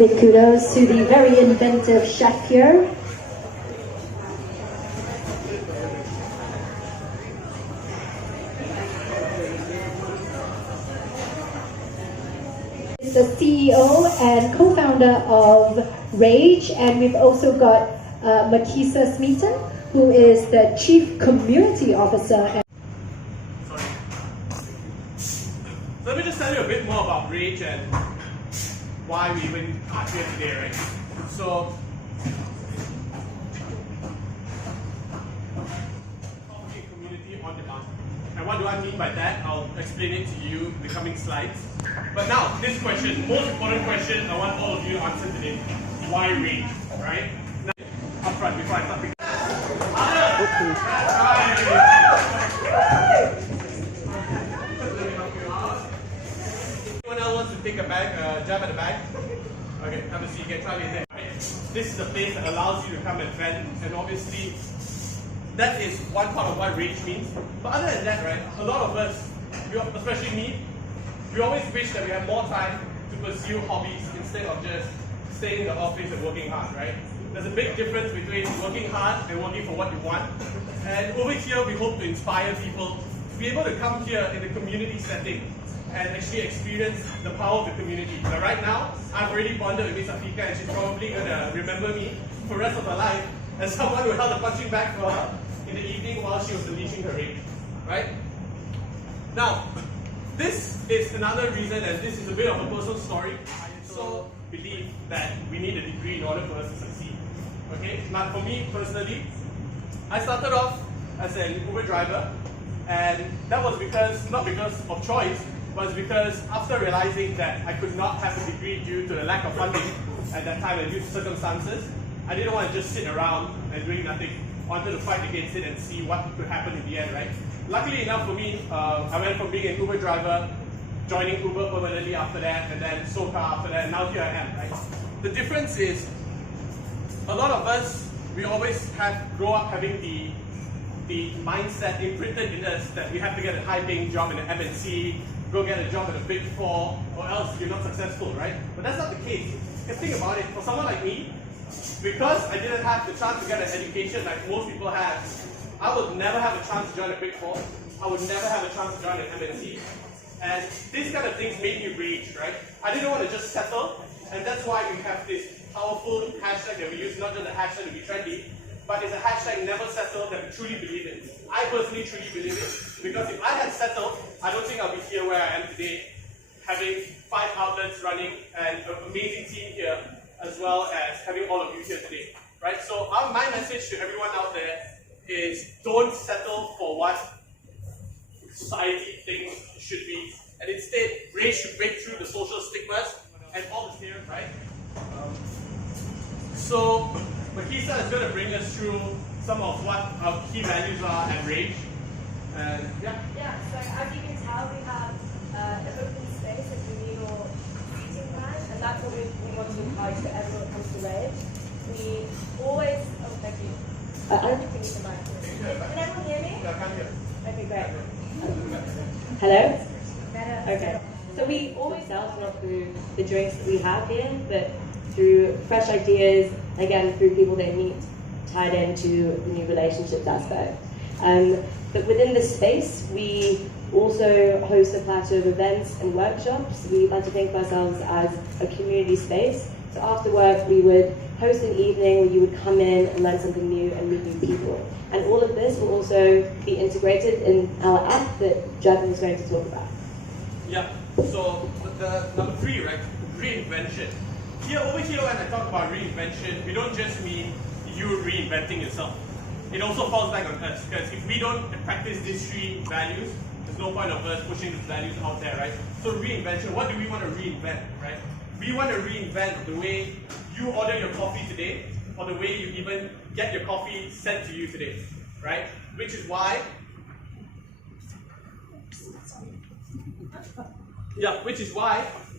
Big kudos to the very inventive chef here. He's the CEO and co-founder of Rage, and we've also got Makissa Smeeton, who is the Chief Community Officer. Sorry. So let me just tell you a bit more about Rage and why we even are here today, right? So, community on demand. And what do I mean by that? I'll explain it to you in the coming slides. But now, this question, most important question I want all of you to answer today. Why Rage, right? Now, up front, before I start picking. Anyone else wants to take a bag, jab at the bag? Okay, have a seat, get Charlie in there. Right? This is a place that allows you to come and vent, and obviously that is one part of what Rage means. But other than that, right, a lot of us, especially me, we always wish that we have more time to pursue hobbies instead of just staying in the office and working hard, right? There's a big difference between working hard and working for what you want. And over here, we hope to inspire people to be able to come here in the community setting and actually experience the power of the community. But right now, I've already bonded with Miss Sophia, and she's probably going to remember me for the rest of her life as someone who held a punching bag for her in the evening while she was unleashing her rage, right? Now, this is another reason, and this is a bit of a personal story. I also believe that we need a degree in order for us to succeed. Okay? Now, for me personally, I started off as an Uber driver, and that was not because of choice, but because after realizing that I could not have a degree due to the lack of funding at that time and due to circumstances, I didn't want to just sit around and doing nothing. I wanted to fight against it and see what could happen in the end, right? Luckily enough for me, I went from being an Uber driver, joining Uber permanently after that, and then Soka after that, and now here I am, right? The difference is, a lot of us, we always grow up having the mindset imprinted in us that we have to get a high-paying job in an MNC, go get a job at a Big Four, or else you're not successful, right? But that's not the case. Because think about it, for someone like me, because I didn't have the chance to get an education like most people have, I would never have a chance to join a Big Four. I would never have a chance to join an MNC. And these kind of things made me rage, right? I didn't want to just settle, and that's why we have this powerful hashtag that we use, not just a hashtag to be trendy, but it's a hashtag never settle that we truly believe in. I personally truly believe it, because if I had settled, I don't think I'll be here where I am today, having 5 outlets running and an amazing team here, as well as having all of you here today, right? So my message to everyone out there is don't settle for what society thinks should be, and instead, Rage should break through the social stigmas and all the stereotypes, right? So, Makissa is going to bring us through some of what our key values are at Rage. And yeah. Yeah, so as you can tell, we have an open space and communal seating plan, and that's what we want to encourage to everyone that comes to Rage. We always, oh, thank you. I don't think we need the mic. Can everyone hear me? Yeah, I can hear. Okay, great. Hello? Better. Okay. So we always sell not through the drinks that we have here, but through fresh ideas, again, through people they meet, tied into the new relationships aspect. But within this space, we also host a platter of events and workshops. We like to think of ourselves as a community space So after work, we would host an evening where you would come in and learn something new and meet new people. And all of this will also be integrated in our app that Jevin is going to talk about. Yeah, so the number 3, right, reinvention. Over here, when I talk about reinvention, we don't just mean you reinventing yourself. It also falls back on us, because if we don't practice these 3 values, there's no point of us pushing these values out there, right? So reinvention, what do we want to reinvent, right? We want to reinvent the way you order your coffee today, or the way you even get your coffee sent to you today, right? Which is why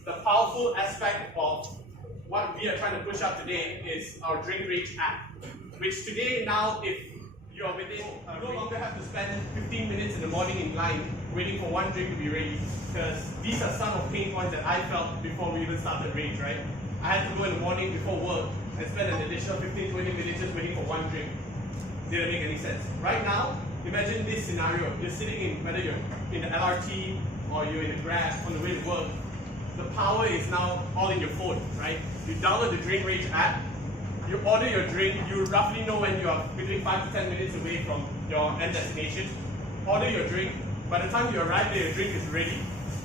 the powerful aspect of what we are trying to push out today is our DrinkRage app, which today now, if you're within, you no longer have to spend 15 minutes in the morning in line waiting for one drink to be ready, because these are some of the pain points that I felt before we even started Rage, right? I had to go in the morning before work and spend an additional 15-20 minutes just waiting for one drink. Didn't make any sense. Right now, imagine this scenario. You're sitting in, whether you're in the LRT or you're in the Grab on the way to work, the power is now all in your phone, right? You download the DrinkRage app, you order your drink, you roughly know when you are between 5 to 10 minutes away from your end destination. Order your drink. By the time you arrive there, your drink is ready.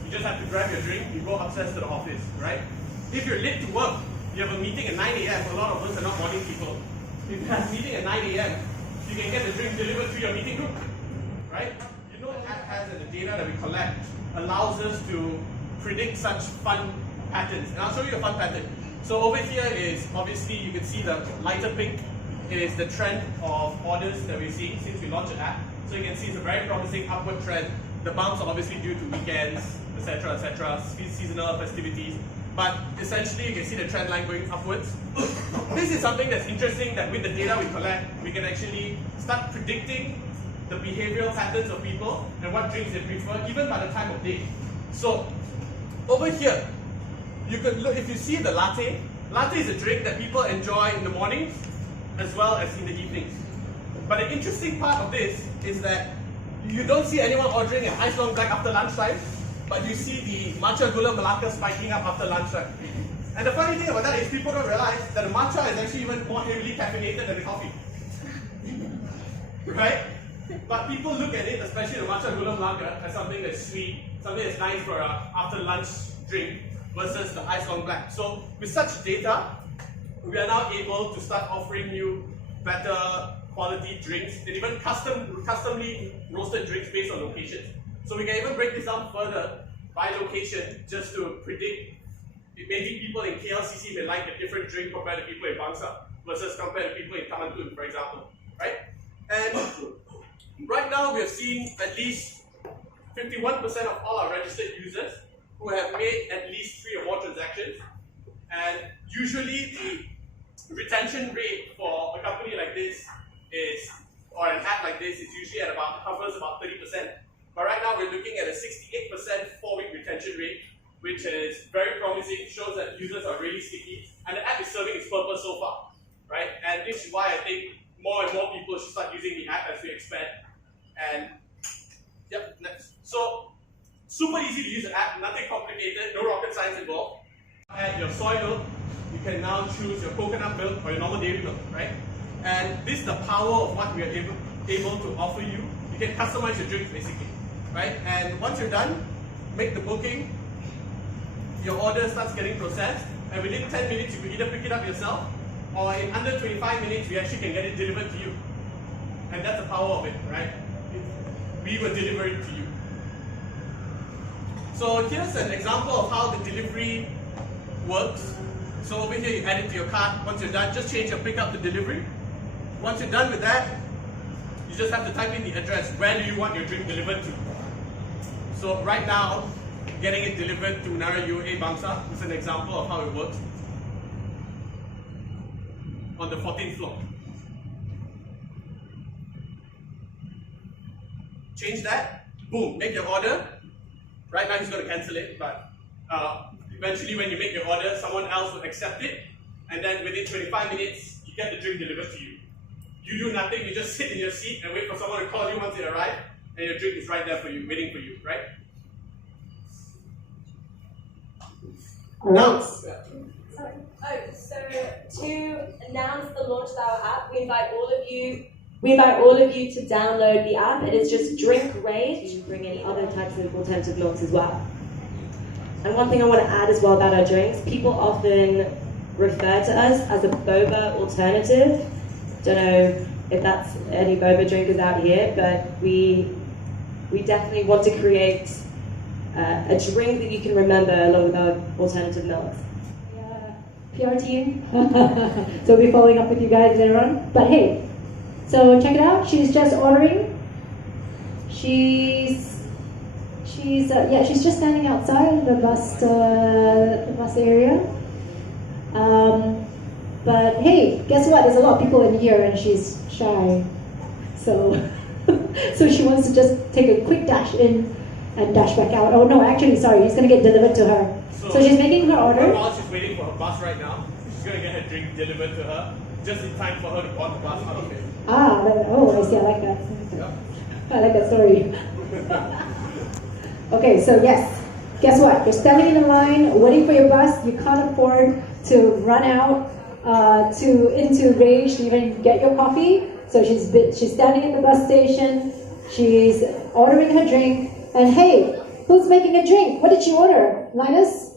You just have to grab your drink, you go upstairs to the office, right? If you're late to work, you have a meeting at 9 a.m. A lot of us are not morning people. If you have a meeting at 9 a.m., you can get the drink delivered to your meeting room, right? You know, the app has, and the data that we collect allows us to predict such fun patterns. And I'll show you a fun pattern. So over here is, obviously, you can see the lighter pink is the trend of orders that we've seen since we launched the app. So you can see it's a very promising upward trend. The bumps are obviously due to weekends, etc., seasonal festivities. But essentially, you can see the trend line going upwards. This is something that's interesting, that with the data we collect, we can actually start predicting the behavioral patterns of people and what drinks they prefer, even by the time of day. So over here, you can look, if you see the latte is a drink that people enjoy in the mornings as well as in the evenings. But the interesting part of this is that you don't see anyone ordering an ice long black after lunchtime, but you see the matcha gula melaka spiking up after lunchtime. And the funny thing about that is people don't realize that the matcha is actually even more heavily caffeinated than the coffee. Right? But people look at it, especially the matcha gula melaka, as something that's sweet, something that's nice for an after lunch drink, versus the ice long black. So with such data, we are now able to start offering you better quality drinks and even customly roasted drinks based on locations. So we can even break this down further by location, just to predict maybe people in KLCC may like a different drink compared to people in Bangsar versus compared to people in Taman, for example, right? And right now we have seen at least 51% of all our registered users who have made at least 3 or more transactions. And usually the retention rate for a company like this is, or an app like this, is usually at hovers about 30%. But right now we're looking at a 68% 4-week retention rate, which is very promising. It shows that users are really sticky, and the app is serving its purpose so far, right? And this is why I think more and more people should start using the app as we expand. And yep, next. So super easy to use the app, nothing complicated, no rocket science involved. Add your soy milk, you can now choose your coconut milk or your normal dairy milk, right? And this is the power of what we are able to offer you. You can customize your drinks basically, right? And once you're done, make the booking, your order starts getting processed, and within 10 minutes you can either pick it up yourself, or in under 25 minutes we actually can get it delivered to you. And that's the power of it, right? We will deliver it to you. So here's an example of how the delivery works. So over here you add it to your cart. Once you're done, just change your pickup to delivery. Once you're done with that, you just have to type in the address. Where do you want your drink delivered to? So right now, getting it delivered to Menara UOA Bangsar is an example of how it works. On the 14th floor. Change that, boom, make your order. Right now he's going to cancel it, but eventually when you make your order, someone else will accept it, and then within 25 minutes, you get the drink delivered to you. You do nothing, you just sit in your seat and wait for someone to call you once they arrive, and your drink is right there for you, waiting for you, right? Now, Sorry. Oh, so to announce the launch of our app, we invite all of you to download the app. It is just DrinkRage. You can bring any other types of alternative milks as well. And one thing I want to add as well about our drinks, people often refer to us as a boba alternative. Don't know if that's any boba drinkers out here, but we definitely want to create a drink that you can remember along with our alternative milks. PR team. So we'll be following up with you guys later on. But hey, so check it out. She's just ordering. She's just standing outside the bus area. But hey, guess what? There's a lot of people in here, and she's shy. So so she wants to just take a quick dash in and dash back out. Oh no, actually, sorry, it's gonna get delivered to her. So she's making her order. While she's waiting for her bus right now, she's gonna get her drink delivered to her, just in time for her to board the bus out of it. Oh, I see. I like that. Yeah. I like that story. Okay, so yes, guess what? You're standing in a line, waiting for your bus. You can't afford to run out into Rage to even get your coffee. So she's standing at the bus station. She's ordering her drink. And hey, who's making a drink? What did she order, Linus?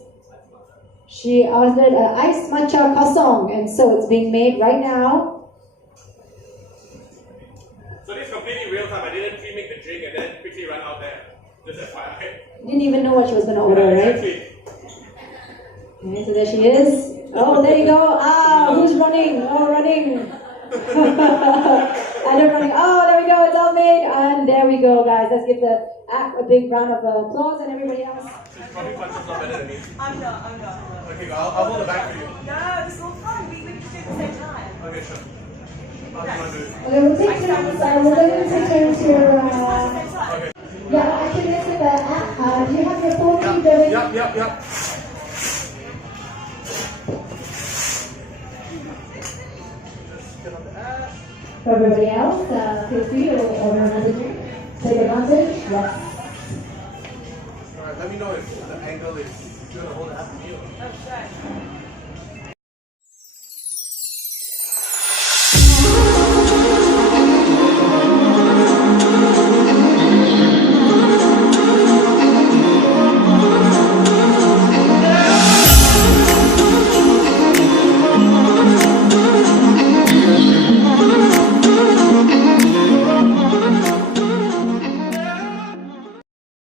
She ordered an iced matcha kosong, and so it's being made right now. So this is completely real time. I didn't pre-make the drink and then quickly run out there. Just FYI. Didn't even know what she was going to order, right? Exactly. Okay, so there she is. Oh, there you go. Who's running? Oh, running. And they're running. Oh, there we go. It's all made. And there we go, guys. Let's give the app a big round of applause and everybody else. She's probably punches a lot better than me. I'm not. Okay, I'll hold the bag for you. No, this is all fun. We can do it at the same time. Okay, sure. How do you want to do it? Okay, we'll take turns. We're going to take turns here. Okay. Yeah, actually, let's get the app. Do you have your phone, Jevin? Yep. For everybody else, feel free to order another drink. Take advantage. Yes. Alright, let me know if the angle is. You're gonna hold it after me or? Oh, sure.